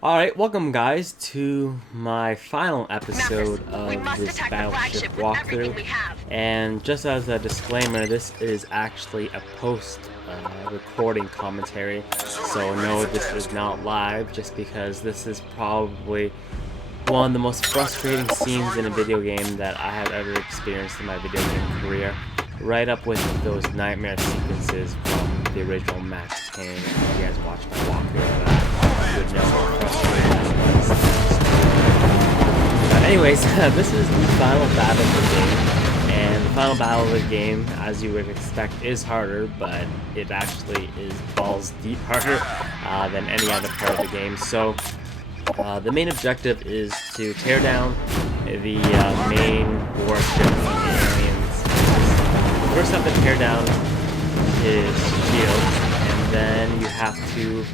Alright, welcome guys to my final episode Mathis, of this Battleship walkthrough. And just as a disclaimer, this is actually a post-recording commentary. So no, this is not live, just because this is probably one of the most frustrating scenes in a video game that I have ever experienced in my video game career. Right up with those nightmare sequences from the original Max Payne. If you guys watched my walkthrough of that, you would know how frustrating that was. Anyways, this is the final battle of the game. And the final battle of the game, as you would expect, is harder, but it actually is balls deep harder than any other part of the game. So the main objective is to tear down the main warship of the aliens. First have to tear down his shield, and then you have to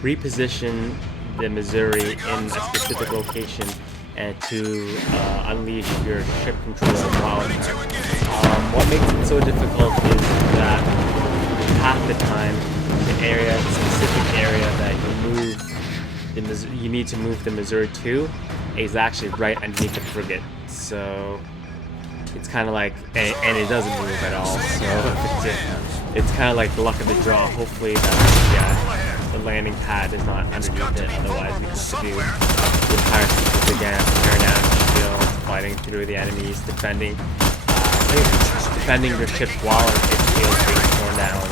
reposition the Missouri in a specific location and to unleash your ship controller wildfire. What makes it so difficult is that half the time the specific area that you need to move the Missouri to is actually right underneath the frigate. So it's kind of like, and it doesn't move at all, so it's kind of like the luck of the draw. Hopefully that the landing pad is not underneath it, otherwise we have to do the entire sequence again, tearing down shields, fighting through the enemies, defending their ships while its shields being torn down.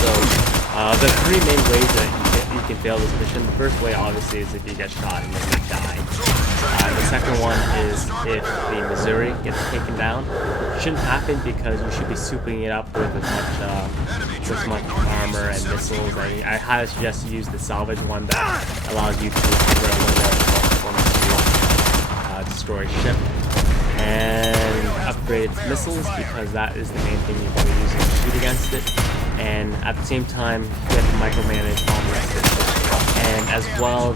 So the three main ways that you can fail this mission. The first way, obviously, is if you get shot and then you die. The second one is if the Missouri gets taken down. It shouldn't happen because you should be souping it up with as much armor and missiles. I highly suggest you use the salvage one that allows you to recover a little more to destroy a ship, and upgrade its missiles, because that is the main thing you're going to be using to shoot against it. And at the same time, you have to micromanage all the rest of it. And as well,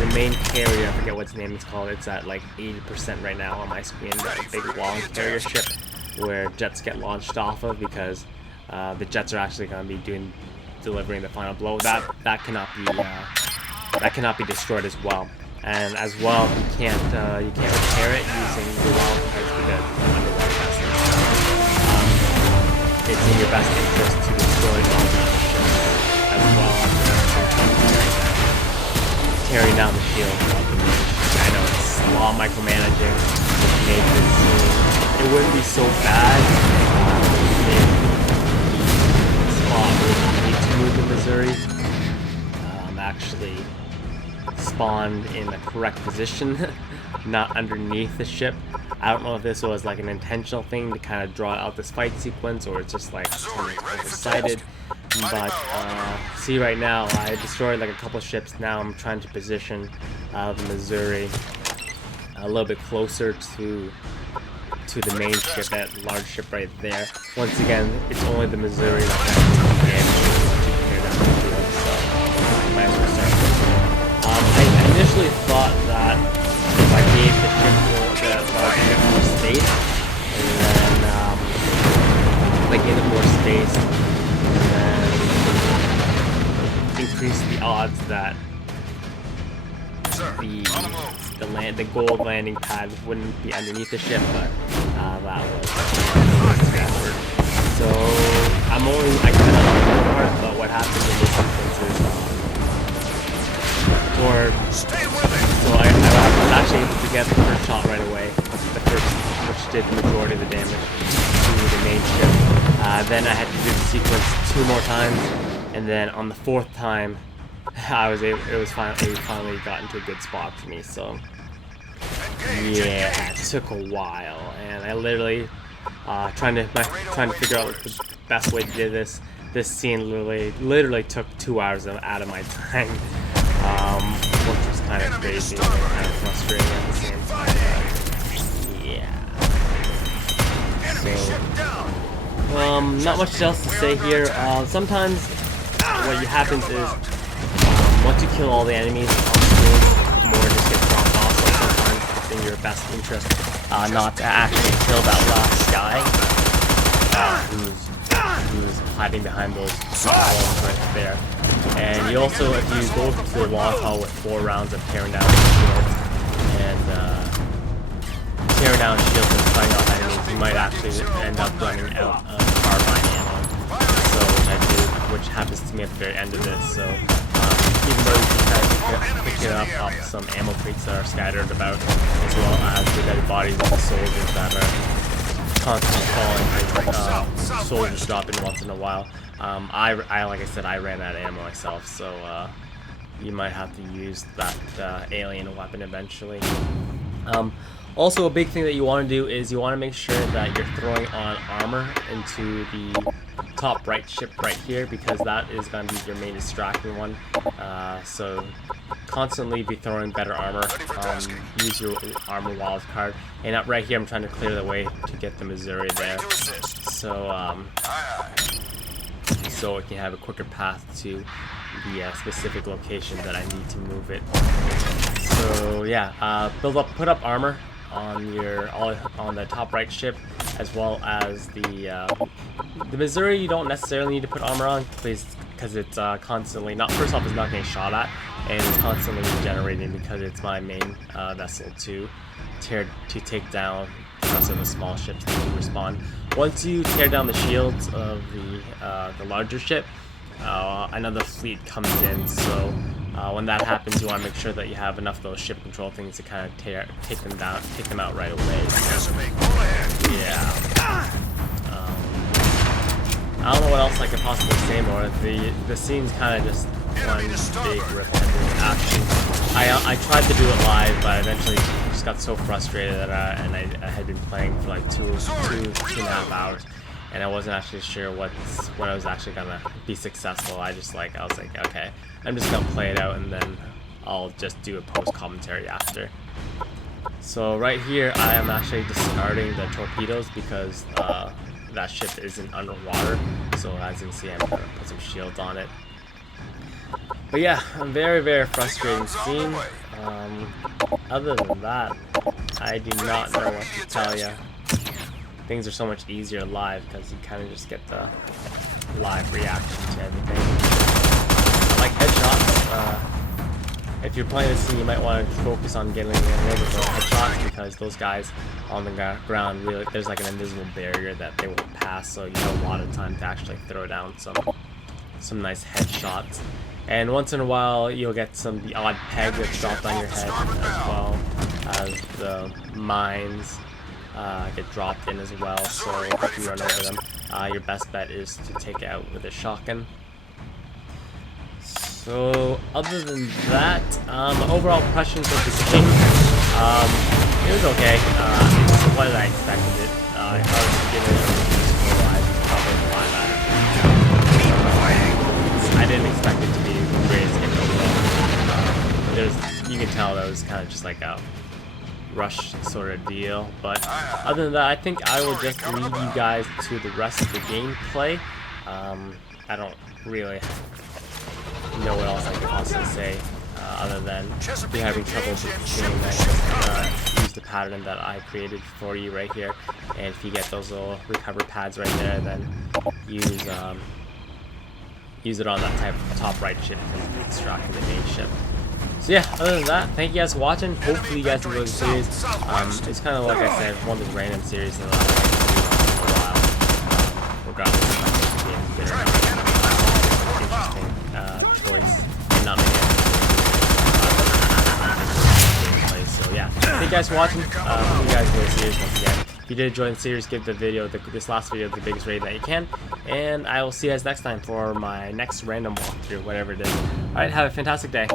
the main carrier, I forget what its name is called, it's at like 80% right now on my screen, the big long carrier ship where jets get launched off of, because the jets are actually going to be delivering the final blow. That cannot be destroyed as well. And as well, you can't repair it using the wild cards because it's underwater vessels. It's in your best interest to destroy all the other ships as well as tearing down the shield of the main ship. I know it's a lot of micromanaging, which made this scene. It wouldn't be so bad if the spot where you need to move the Missouri actually spawned in the correct position, not underneath the ship. I don't know if this was like an intentional thing to kind of draw out this fight sequence, or it's just like oversighted. But see, right now I destroyed like a couple ships. Now I'm trying to position the Missouri a little bit closer to the main ship, that large ship right there. Once again, it's only the Missouri that can tear down the field, so I might as well start. I initially thought that if I gave the large ship more space, and then if I gave it more space, and then increase the odds that the gold landing pad wouldn't be underneath the ship, but that was effort. So I kind of like that part, but what happens in this sequence is so I was actually able to get the first shot right away, which did the majority of the damage to the main ship. Then I had to do the sequence 2 more times, and then on the 4th time, it finally got into a good spot for me. So yeah, it took a while, and I literally trying to figure out the best way to do this. This scene literally took 2 hours out of my time. Which was kind of crazy and kind of frustrating at the same time. Yeah. So, not much else to say here. Sometimes what happens is once you kill all the enemies on the screen, more just gets dropped off. So sometimes it's in your best interest not to actually kill that last guy who's hiding behind those columns right there. And you also, if you go to the long haul with 4 rounds of tearing down shields and fighting off enemies, you might actually end up running out of carbine ammo. So which happens to me at the very end of this. So even though you can kind of pick it up off some ammo crates that are scattered about, as well as the dead bodies of the soldiers that are constantly falling, soldiers dropping once in a while. Like I said, I ran out of ammo myself, so you might have to use that alien weapon eventually. Also, a big thing that you want to do is you want to make sure that you're throwing on armor into the top right ship right here, because that is going to be your main distracting one. So constantly be throwing better armor. Use your armor wild card. And up right here, I'm trying to clear the way to get the Missouri there. So it can have a quicker path to the specific location that I need to move it. So yeah, put up armor on the top right ship, as well as the Missouri. You don't necessarily need to put armor on, please, because it's constantly first off, it's not getting shot at, and it's constantly regenerating because it's my main vessel to take down the rest of the small ships that do respawn. Once you tear down the shields of the larger ship, another fleet comes in. So when that happens, you want to make sure that you have enough of those ship control things to kind of take them out right away. Yeah. I don't know what else I could possibly say more. The scene's kind of just one big repetitive action. I tried to do it live, but I eventually just got so frustrated that I had been playing for like two and a half hours, and I wasn't actually sure when I was actually gonna be successful. I was like, okay, I'm just gonna play it out, and then I'll just do a post commentary after. So right here, I am actually discarding the torpedoes because that ship isn't underwater. So as you can see, I'm gonna put some shields on it. But yeah, a very, very frustrating scene. Other than that, I do not know what to tell you. Things are so much easier live because you kind of just get the live reaction to everything. I like headshots. If you're playing this scene, you might want to focus on getting a little bit more headshots, because those guys on the ground, really, there's like an invisible barrier that they won't pass, so you have a lot of time to actually throw down some nice headshots. And once in a while, you'll get the odd peg that's dropped on your head, as well as the mines get dropped in as well. So if you run over them, your best bet is to take it out with a shotgun. So other than that, overall impressions of this game, it was okay. It's what I expected it. I was giving it probably 5 out of 10. I didn't expect it to be the greatest game overall. You can tell that was kind of just like a rush sort of deal. But other than that, I think I will just leave you guys to the rest of the gameplay. I don't really know what else I can possibly say other than if you're having trouble with the stream, use the pattern that I created for you right here, and if you get those little recover pads right there, then use it on that top right ship because it's distracting the main ship. So yeah, other than that, thank you guys for watching. Hopefully you guys enjoyed the series. It's kind of like I said, one of those random series that I like to do for a while, regardless of being good or not. Choice and not many gameplay. So yeah, thank you guys for watching. Hope you guys enjoyed the series once again. If you did enjoy the series, give this last video the biggest rating that you can, and I will see you guys next time for my next random walkthrough, whatever it is. Alright, have a fantastic day.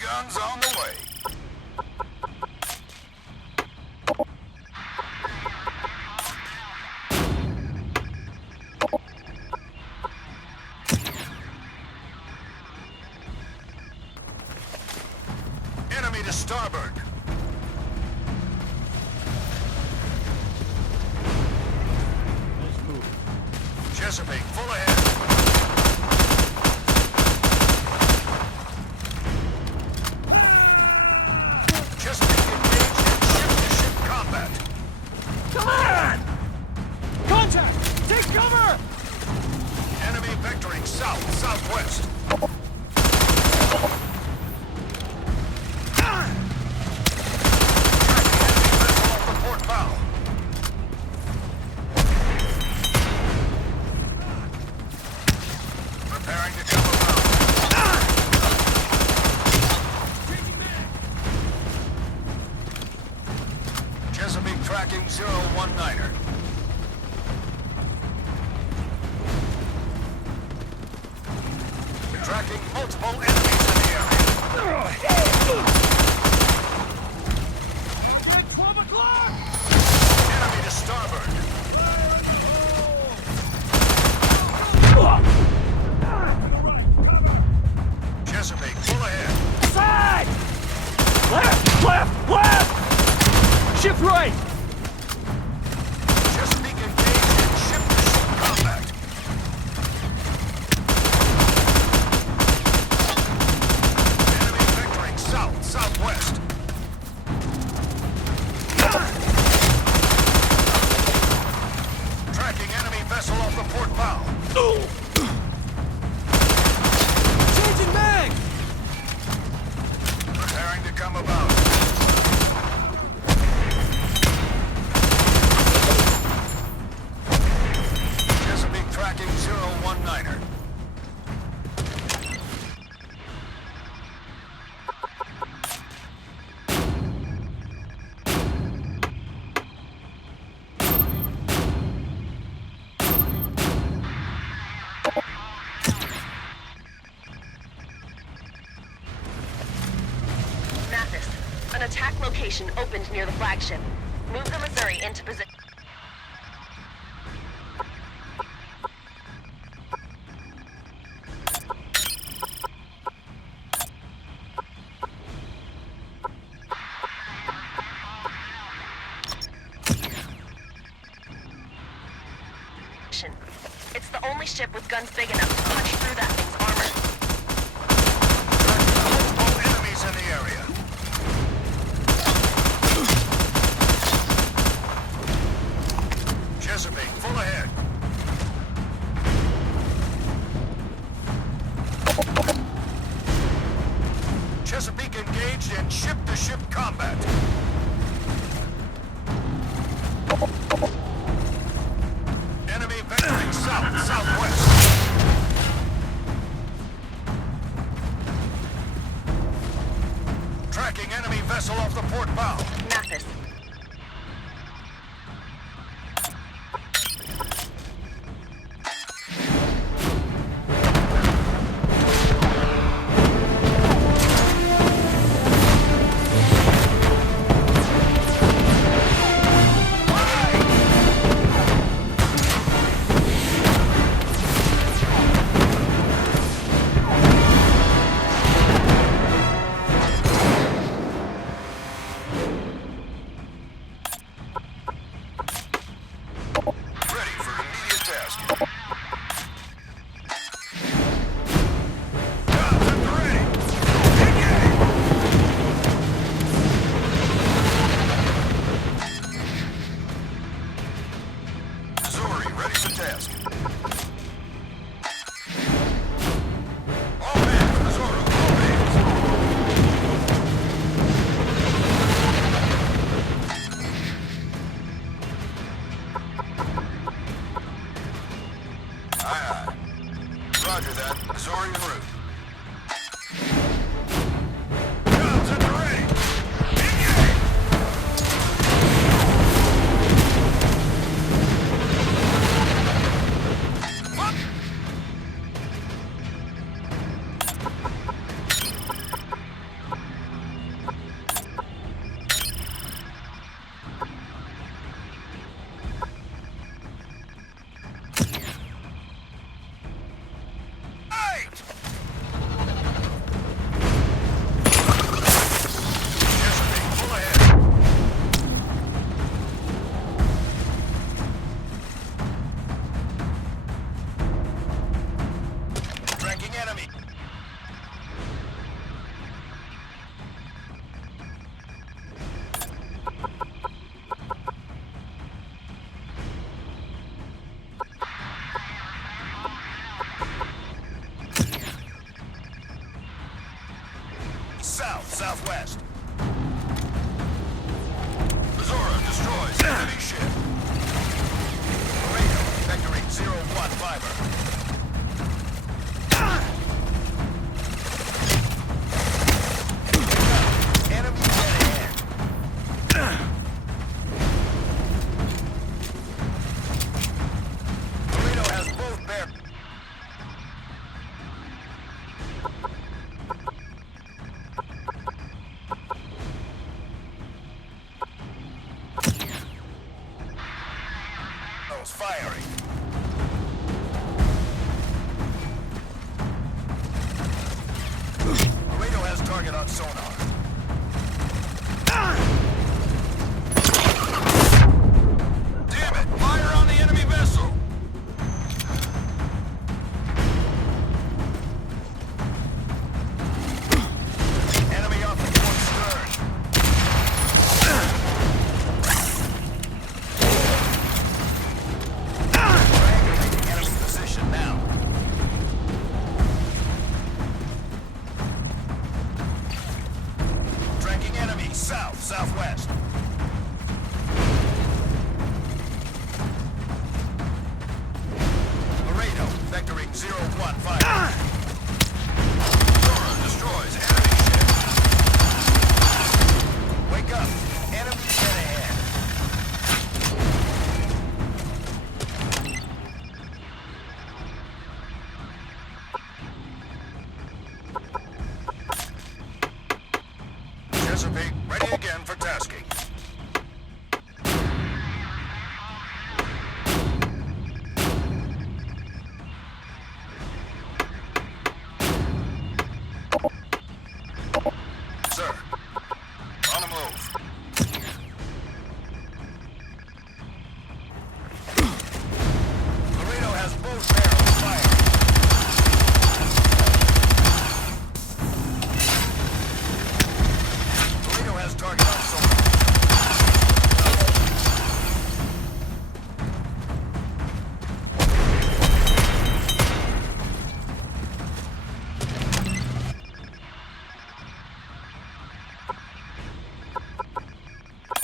Guns on the way. Enemy to starboard. Let's move. Chesapeake, full ahead. Chesapeake engaged in ship-to-ship combat. Come on! Contact! Take cover! Enemy vectoring south-southwest. Chesapeake tracking 019er. Tracking multiple enemies in the area. At 12 o'clock! Enemy to starboard. Chesapeake, full ahead. Side! Left! Left! Left! Ship right! Chesapeake engaged in ship-to-ship combat. Enemy vectoring south-southwest. Tracking enemy vessel off the port bow. Changing mag! Preparing to come about. Chesapeake tracking 019er. Mathis, an attack location opened near the flagship. Move the Missouri into position. It's the only ship with guns big enough to punch through that thing's armor. Multiple enemies in the area. Chesapeake, full ahead. Chesapeake engaged in ship-to-ship combat. Enemy vectoring south-southwest. Tracking enemy vessel off the port bow. Mathis. Ready for immediate task. Guns at the ready. Engage! Missouri, ready for task. All hands, Missouri, all hands. Aye, aye. Roger that. Missouri en route. Guns at the ready. Engage! Fuck! Eight! southwest. Zora destroys enemy ship. Laredo, vectoring 0-1 fiber. Enemy dead ahead. Laredo has both barrels. Firing. Laredo has target on sonar. Damn it! Fire on the enemy vessel! Enemy off the port stern. Triangulating enemy position now. Tracking enemy south, southwest. Laredo, vectoring 0-1 fire. Zora destroys enemy ship. Wake up. Enemy dead ahead. Chesapeake, ready again for tasking. Sir, on the move. Laredo has both barrels fired. Laredo has target on sonar.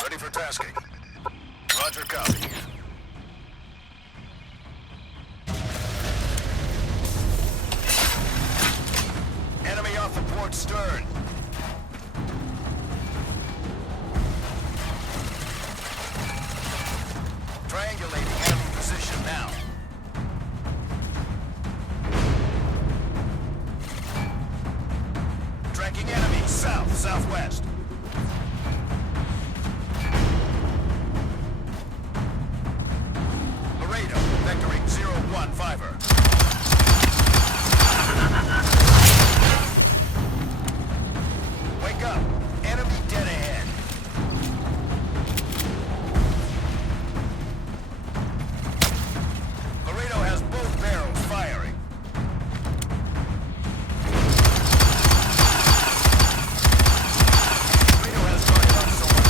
Ready for tasking. Roger, copy. Enemy off the port stern. Triangulating enemy position now. Tracking enemy south, southwest. Laredo, vectoring 0-1 fiber. Wake up. Enemy dead ahead. Laredo has both barrels firing. Laredo has target on sonar.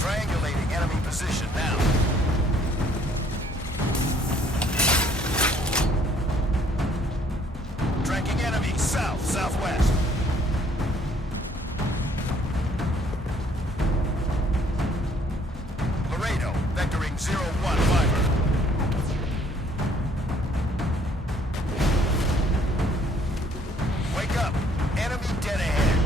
Triangulating enemy position now. Tracking enemy south, southwest. Laredo, vectoring 0-1 fiber. Wake up. Enemy dead ahead.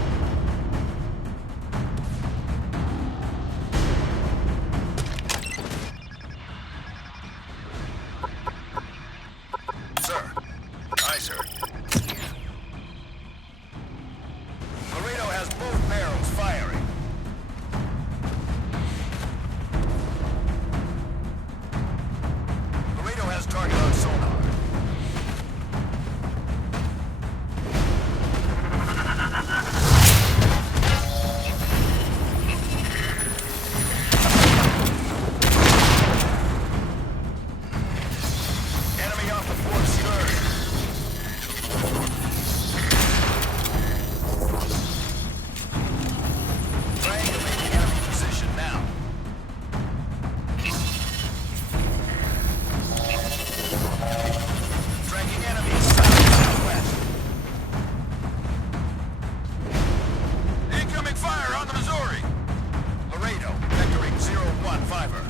5er.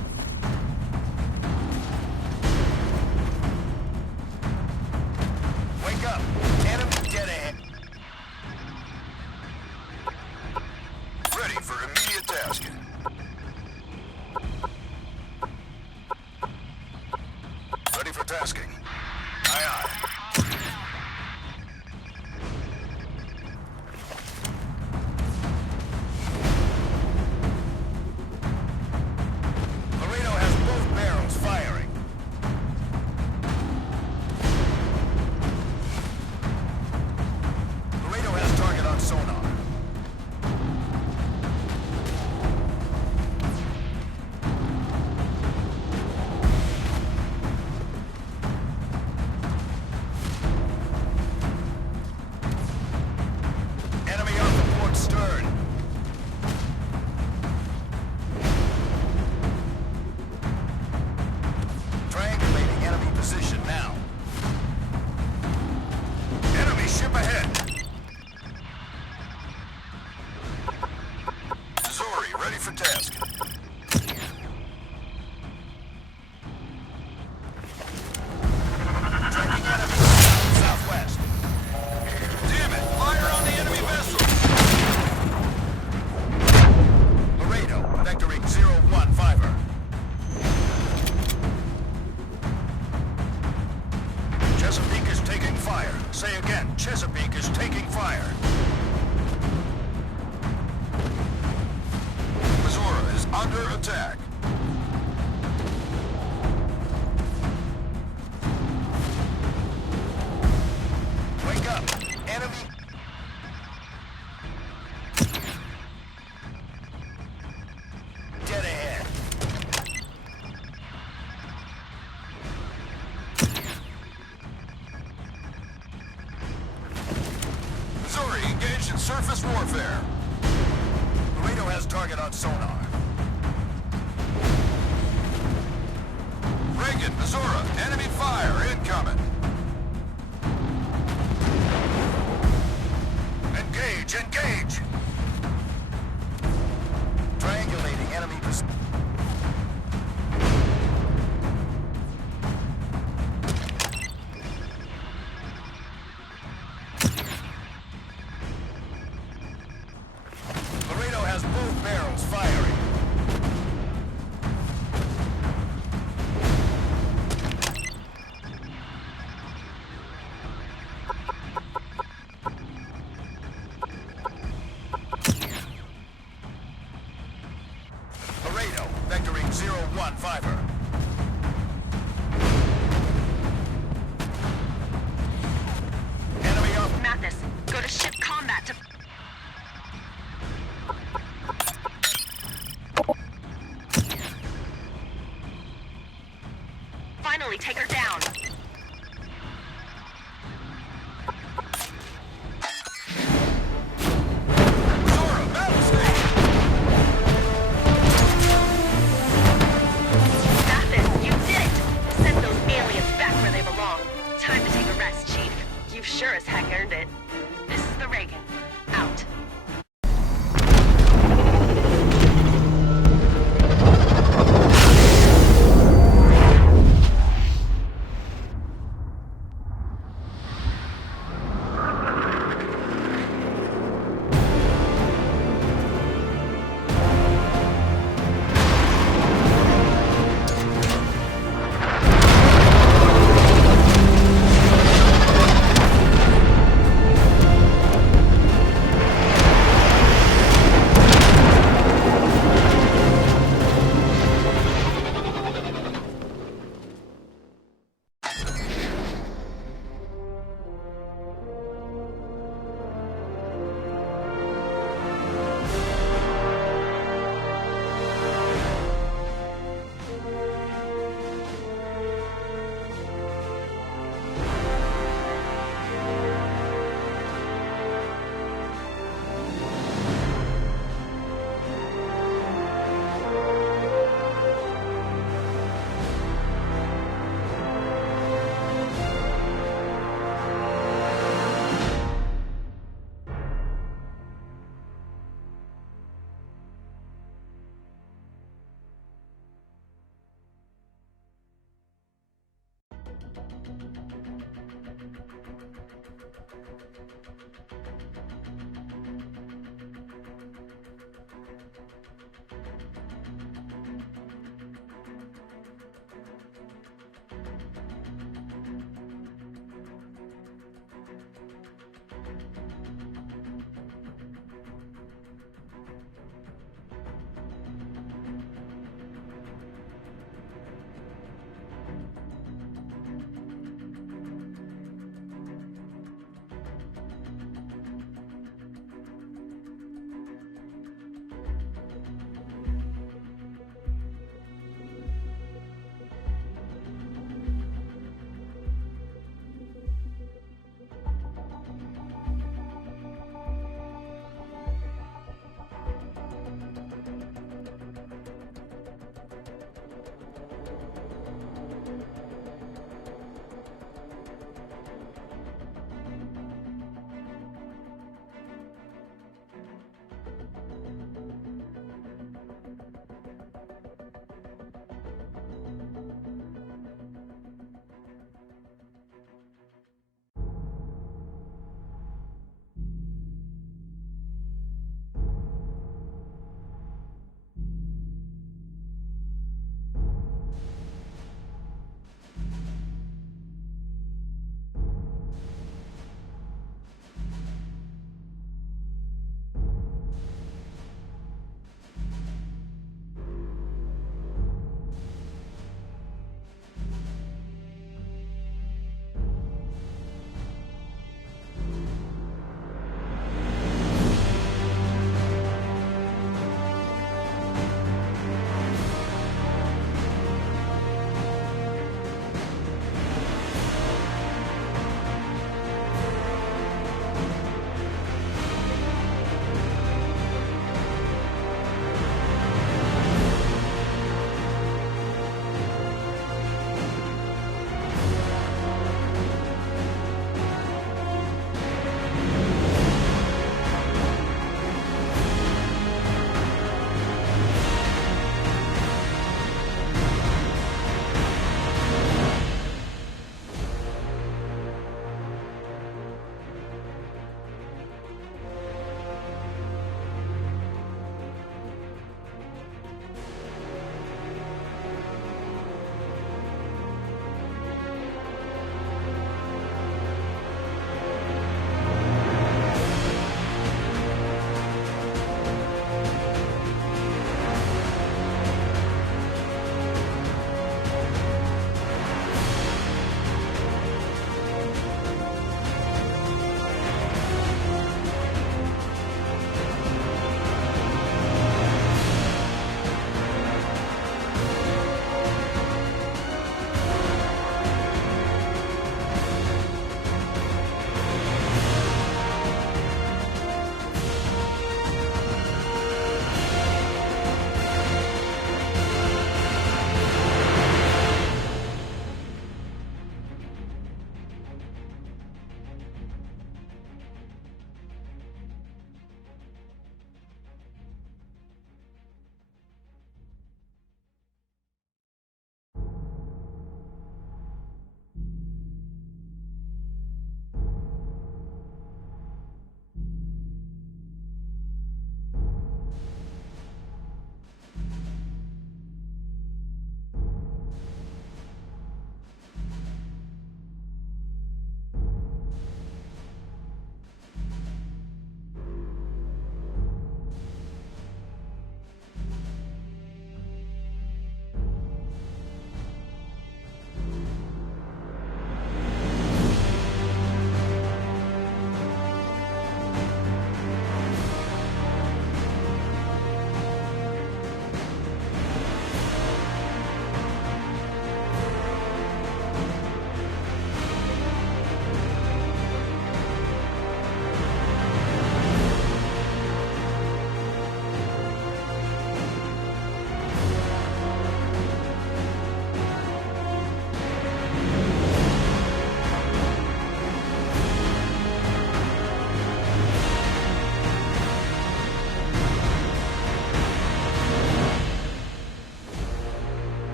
Wake up. Enemy dead ahead. Ready for immediate tasking. Ready for tasking. Aye, aye. Laredo has both barrels firing. Laredo has target on sonar. Enemy off the port stern. Triangulating enemy position now. Enemy ship ahead. Missouri, ready for task. Tracking enemy. Southwest. Damn it! Fire on the enemy vessel! Laredo, vectoring 015er. Chesapeake is taking fire. Say again, Chesapeake is taking fire. Missouri is under attack. Wake up! Enemy... Dead ahead. Missouri engaged in surface warfare. Laredo has target on sonar. Reagan, Missouri, enemy fire incoming. Engage, engage! Triangulating enemy position. Laredo has both barrels firing. Laredo, vectoring 015er. Enemy up. Mathis, go to ship combat to... Finally, take her down. Missouri, battle station! Mathis, you did it! Send those aliens back where they belong. Time to take a rest, Chief. You've sure as heck earned it. This is the Reagan. Out.